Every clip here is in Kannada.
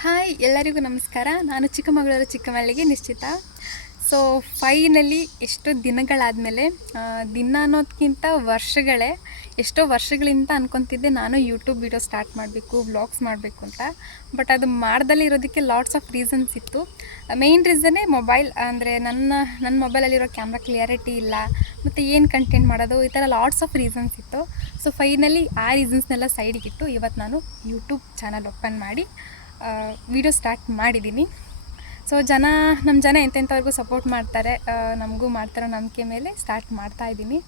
ಹಾಯ್ ಎಲ್ಲರಿಗೂ ನಮಸ್ಕಾರ. ನಾನು ಚಿಕ್ಕಮಗಳೂರು ಚಿಕ್ಕಮಲ್ಲಿಗೆ ನಿಶ್ಚಿತ. ಸೊ ಫೈನಲಿ ಎಷ್ಟೋ ದಿನಗಳಾದಮೇಲೆ, ದಿನ ಅನ್ನೋದಕ್ಕಿಂತ ವರ್ಷಗಳೇ, ಎಷ್ಟೋ ವರ್ಷಗಳಿಂದ ಅನ್ಕೊತಿದ್ದೆ ನಾನು ಯೂಟ್ಯೂಬ್ ವೀಡಿಯೋ ಸ್ಟಾರ್ಟ್ ಮಾಡಬೇಕು, ವ್ಲಾಗ್ಸ್ ಮಾಡಬೇಕು ಅಂತ. ಬಟ್ ಅದು ಮಾಡ್ದಲ್ಲೇ ಇರೋದಕ್ಕೆ ಲಾಟ್ಸ್ ಆಫ್ ರೀಸನ್ಸ್ ಇತ್ತು. ಮೇಯ್ನ್ ರೀಸನ್ನೇ ಮೊಬೈಲ್, ಅಂದರೆ ನನ್ನ ಮೊಬೈಲಲ್ಲಿರೋ ಕ್ಯಾಮ್ರಾ ಕ್ಲಿಯರಿಟಿ ಇಲ್ಲ, ಮತ್ತು ಏನು ಕಂಟೆಂಟ್ ಮಾಡೋದು, ಈ ಥರ ಲಾಟ್ಸ್ ಆಫ್ ರೀಸನ್ಸ್ ಇತ್ತು. ಸೊ ಫೈನಲಿ ಆ ರೀಸನ್ಸ್ನೆಲ್ಲ ಸೈಡಿಗಿಟ್ಟು ಇವತ್ತು ನಾನು ಯೂಟ್ಯೂಬ್ ಚಾನಲ್ ಓಪನ್ ಮಾಡಿ ವಿಡಿಯೋ ಸ್ಟಾರ್ಟ್ ಮಾಡಿದ್ದೀನಿ. ಸೊ ನಮ್ಮ ಜನ ಎಂತೆಂಥವ್ರಿಗೂ ಸಪೋರ್ಟ್ ಮಾಡ್ತಾರೆ, ನಮಗೂ ಮಾಡ್ತಾರೋ ನಂಬಿಕೆ ಮೇಲೆ ಸ್ಟಾರ್ಟ್ ಮಾಡ್ತಾಯಿದ್ದೀನಿ.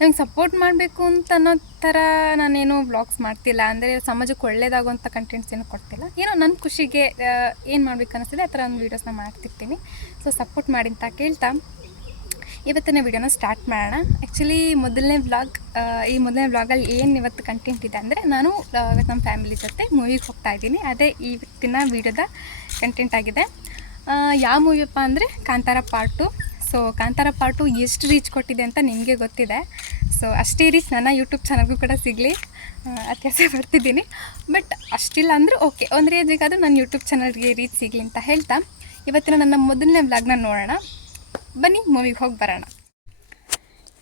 ನಂಗೆ ಸಪೋರ್ಟ್ ಮಾಡಬೇಕು ಅಂತ ಅನ್ನೋ ಥರ ನಾನೇನು ವ್ಲಾಗ್ಸ್ ಮಾಡ್ತಿಲ್ಲ, ಅಂದರೆ ಸಮಾಜಕ್ಕೆ ಒಳ್ಳೇದಾಗುವಂಥ ಕಂಟೆಂಟ್ಸ್ ಏನು ಕೊಡ್ತಿಲ್ಲ. ಏನೋ ನನ್ನ ಖುಷಿಗೆ ಏನು ಮಾಡ್ಬೇಕು ಅನ್ನಿಸ್ತಿದೆ ಆ ಥರ ಒಂದು ವೀಡಿಯೋಸ್ನ ಮಾಡ್ತಿರ್ತೀನಿ. ಸೊ ಸಪೋರ್ಟ್ ಮಾಡಿ ಅಂತ ಕೇಳ್ತಾ ಇವತ್ತಿನ ವಿಡಿಯೋನ ಸ್ಟಾರ್ಟ್ ಮಾಡೋಣ. ಆ್ಯಕ್ಚುಲಿ ಈ ಮೊದಲನೇ ವ್ಲಾಗಲ್ಲಿ ಏನು ಇವತ್ತು ಕಂಟೆಂಟ್ ಇದೆ ಅಂದರೆ, ನಾನು ಇವತ್ತು ನಮ್ಮ ಫ್ಯಾಮಿಲಿ ಜೊತೆ ಮೂವಿಗೆ ಹೋಗ್ತಾಯಿದ್ದೀನಿ. ಅದೇ ಇವತ್ತಿನ ವೀಡಿಯೋದ ಕಂಟೆಂಟ್ ಆಗಿದೆ. ಯಾವ ಮೂವಿಯಪ್ಪ ಅಂದರೆ Kantara part 2. So Kantara part 2 ಎಷ್ಟು ರೀಚ್ ಕೊಟ್ಟಿದೆ ಅಂತ ನಿಮಗೆ ಗೊತ್ತಿದೆ. ಸೊ ಅಷ್ಟೇ ರೀಚ್ ನನ್ನ ಯೂಟ್ಯೂಬ್ ಚಾನಲ್ಗೂ ಕೂಡ ಸಿಗಲಿ ಅತ್ಯಾಸೆ ಬರ್ತಿದ್ದೀನಿ. ಬಟ್ ಅಷ್ಟಿಲ್ಲ ಅಂದರೂ ಓಕೆ, ಒಂದು ರೇಂಜಿಗಾದರೂ ನನ್ನ ಯೂಟ್ಯೂಬ್ ಚಾನಲ್ಗೆ ರೀಚ್ ಸಿಗಲಿ ಅಂತ ಹೇಳ್ತಾ ಇವತ್ತಿನ ನನ್ನ ಮೊದಲನೇ ವ್ಲಾಗ್ನ ನೋಡೋಣ. ಬನ್ನಿ ಮೂವಿಗೆ ಹೋಗಿ ಬರೋಣ.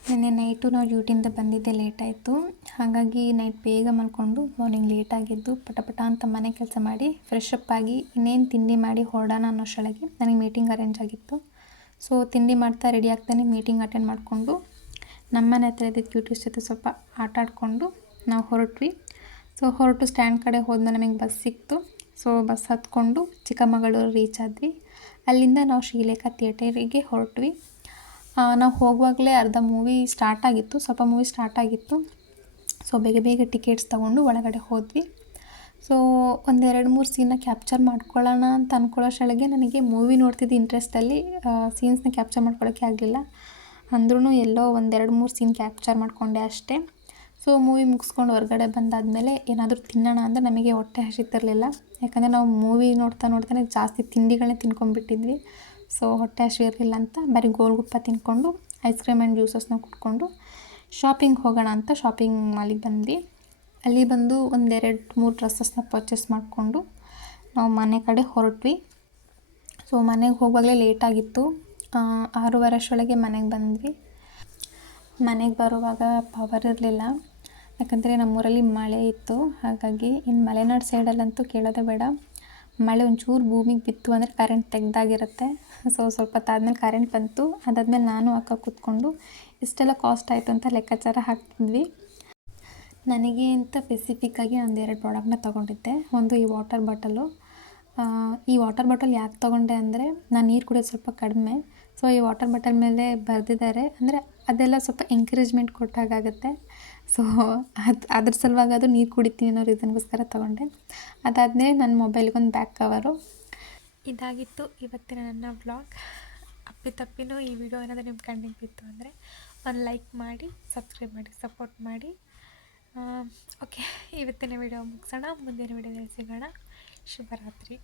ನಿನ್ನೆ ನೈಟು ನಾವು ಡ್ಯೂಟಿಯಿಂದ ಬಂದಿದ್ದೆ ಲೇಟ್ ಆಯಿತು. ಹಾಗಾಗಿ ನೈಟ್ ಬೇಗ ಮಲ್ಕೊಂಡು ಮಾರ್ನಿಂಗ್ ಲೇಟಾಗಿದ್ದು ಪಟ ಅಂತ ಮನೆ ಕೆಲಸ ಮಾಡಿ ಫ್ರೆಶ್ ಅಪ್ ಆಗಿ ಇನ್ನೇನು ತಿಂಡಿ ಮಾಡಿ ಹೊರಡೋಣ ಅನ್ನೋಷ್ಟೊಳಗೆ ನನಗೆ ಮೀಟಿಂಗ್ ಅರೇಂಜ್ ಆಗಿತ್ತು. ಸೊ ತಿಂಡಿ ಮಾಡ್ತಾ ರೆಡಿ ಆಗ್ತಾನೆ ಮೀಟಿಂಗ್ ಅಟೆಂಡ್ ಮಾಡಿಕೊಂಡು ನಮ್ಮನೆ ಹತ್ರ ಇದ್ದಿದ್ದು ಕ್ಯೂಟೀಸ್ ಜೊತೆ ಸ್ವಲ್ಪ ಆಟ ಆಡಿಕೊಂಡು ನಾವು ಹೊರಟ್ವಿ. ಸೊ ಹೊರಟು ಸ್ಟ್ಯಾಂಡ್ ಕಡೆ ಹೋದ್ಮೇಲೆ ನಮಗೆ ಬಸ್ ಸಿಕ್ತು. ಸೊ ಬಸ್ ಹತ್ಕೊಂಡು ಚಿಕ್ಕಮಗಳೂರು ರೀಚ್ ಆದ್ವಿ. ಅಲ್ಲಿಂದ ನಾವು ಶ್ರೀಲೇಖಾ ಥಿಯೇಟರಿಗೆ ಹೊರಟ್ವಿ. ನಾವು ಹೋಗುವಾಗಲೇ ಅರ್ಧ ಮೂವಿ ಸ್ಟಾರ್ಟ್ ಆಗಿತ್ತು. ಸೊ ಬೇಗ ಟಿಕೆಟ್ಸ್ ತೊಗೊಂಡು ಒಳಗಡೆ ಹೋದ್ವಿ. ಸೊ ಒಂದು 2-3 ಸೀನ್ನ ಕ್ಯಾಪ್ಚರ್ ಮಾಡ್ಕೊಳ್ಳೋಣ ಅಂತ ಅಂದ್ಕೊಳ್ಳೋಷ್ಟೊಳಗೆ ನನಗೆ ಮೂವಿ ನೋಡ್ತಿದ್ದ ಇಂಟ್ರೆಸ್ಟಲ್ಲಿ ಸೀನ್ಸ್ನ ಕ್ಯಾಪ್ಚರ್ ಮಾಡ್ಕೊಳ್ಳೋಕ್ಕೆ ಆಗಲಿಲ್ಲ. ಅಂದ್ರೂ ಎಲ್ಲೋ 1-2-3 ಸೀನ್ ಕ್ಯಾಪ್ಚರ್ ಮಾಡಿಕೊಂಡೆ ಅಷ್ಟೇ. ಸೊ ಮೂವಿ ಮುಗಿಸ್ಕೊಂಡು ಹೊರಗಡೆ ಬಂದಾದಮೇಲೆ ಏನಾದರೂ ತಿನ್ನೋಣ ಅಂದರೆ ನಮಗೆ ಹೊಟ್ಟೆ ಹಸಿತಿರಲಿಲ್ಲ. ಯಾಕಂದರೆ ನಾವು ಮೂವಿ ನೋಡ್ತಾನೆ ಜಾಸ್ತಿ ತಿಂಡಿಗಳನ್ನೇ ತಿನ್ಕೊಂಡ್ಬಿಟ್ಟಿದ್ವಿ. ಸೊ ಹೊಟ್ಟೆ ಹಸಿವು ಇರಲಿಲ್ಲ ಅಂತ ಬರೀ ಗೋಲ್ಗುಪ್ಪ ತಿನ್ಕೊಂಡು ಐಸ್ ಕ್ರೀಮ್ ಆ್ಯಂಡ್ ಜ್ಯೂಸಸ್ನ ಕುಟ್ಕೊಂಡು ಶಾಪಿಂಗ್ ಹೋಗೋಣ ಅಂತ ಶಾಪಿಂಗ್ ಮಾಲಿಗೆ ಬಂದ್ವಿ. ಅಲ್ಲಿ ಬಂದು 1-2-3 ಡ್ರೆಸ್ಸಸ್ನ ಪರ್ಚೇಸ್ ಮಾಡಿಕೊಂಡು ನಾವು ಮನೆ ಕಡೆ ಹೊರಟ್ವಿ. ಸೊ ಮನೆಗೆ ಹೋಗುವಾಗಲೇ ಲೇಟಾಗಿತ್ತು. 6:30 ಅಷ್ಟರೊಳಗೆ ಮನೆಗೆ ಬಂದ್ವಿ. ಮನೆಗೆ ಬರುವಾಗ ಪವರ್ ಇರಲಿಲ್ಲ, ಯಾಕಂದರೆ ನಮ್ಮೂರಲ್ಲಿ ಮಳೆ ಇತ್ತು. ಹಾಗಾಗಿ ಇನ್ನು ಮಲೆನಾಡು ಸೈಡಲ್ಲಂತೂ ಕೇಳೋದೇ ಬೇಡ, ಮಳೆ ಒಂಚೂರು ಭೂಮಿಗೆ ಬಿತ್ತು ಅಂದರೆ ಕರೆಂಟ್ ತೆಗ್ದಾಗಿರುತ್ತೆ. ಸೊ ಸ್ವಲ್ಪ ಹೊತ್ತಾದ್ಮೇಲೆ ಕರೆಂಟ್ ಬಂತು. ಅದಾದಮೇಲೆ ನಾನು ಅಕ್ಕ ಕೂತ್ಕೊಂಡು ಇಷ್ಟೆಲ್ಲ ಕಾಸ್ಟ್ ಆಯಿತು ಅಂತ ಲೆಕ್ಕಾಚಾರ ಹಾಕ್ತಿದ್ವಿ. ನನಗೆ ಅಂತ ಸ್ಪೆಸಿಫಿಕ್ಕಾಗಿ ಒಂದು 2 ಪ್ರಾಡಕ್ಟ್ನ ತೊಗೊಂಡಿದ್ದೆ. ಒಂದು ಈ ವಾಟರ್ ಬಾಟಲು. ಈ ವಾಟರ್ ಬಾಟಲ್ ಯಾಕೆ ತೊಗೊಂಡೆ ಅಂದರೆ, ನಾನು ನೀರು ಕುಡಿಯೋದು ಸ್ವಲ್ಪ ಕಡಿಮೆ. ಸೊ ಈ ವಾಟರ್ ಬಾಟಲ್ ಮೇಲೆ ಬರೆದಿದ್ದಾರೆ, ಅಂದರೆ ಅದೆಲ್ಲ ಸ್ವಲ್ಪ ಎಂಕರೇಜ್ಮೆಂಟ್ ಕೊಟ್ಟಾಗುತ್ತೆ. ಸೊ ಅದ್ರ ಸಲುವಾಗಿ ಅದು ನೀರು ಕುಡಿತೀನಿ ಅನ್ನೋ ರೀಸನ್ಗೋಸ್ಕರ ತೊಗೊಂಡೆ. ಅದಾದಮೇಲೆ ನನ್ನ ಮೊಬೈಲ್ಗೊಂದು ಬ್ಯಾಕ್ ಕವರು. ಇದಾಗಿತ್ತು ಇವತ್ತಿನ ನನ್ನ ವ್ಲಾಗ್. ಅಪ್ಪಿತಪ್ಪಿನೂ ಈ ವಿಡಿಯೋ ಏನಾದರೂ ನಿಮ್ಮ ಕಣ್ಣಿಗೆ ಬಿತ್ತು ಅಂದರೆ ಒಂದು ಲೈಕ್ ಮಾಡಿ, ಸಬ್ಸ್ಕ್ರೈಬ್ ಮಾಡಿ, ಸಪೋರ್ಟ್ ಮಾಡಿ. ಓಕೆ, ಇವತ್ತಿನ ವಿಡಿಯೋ ಮುಗಿಸೋಣ. ಮುಂದಿನ ವಿಡಿಯೋದಲ್ಲಿ ಸಿಗೋಣ. ಶುಭರಾತ್ರಿ.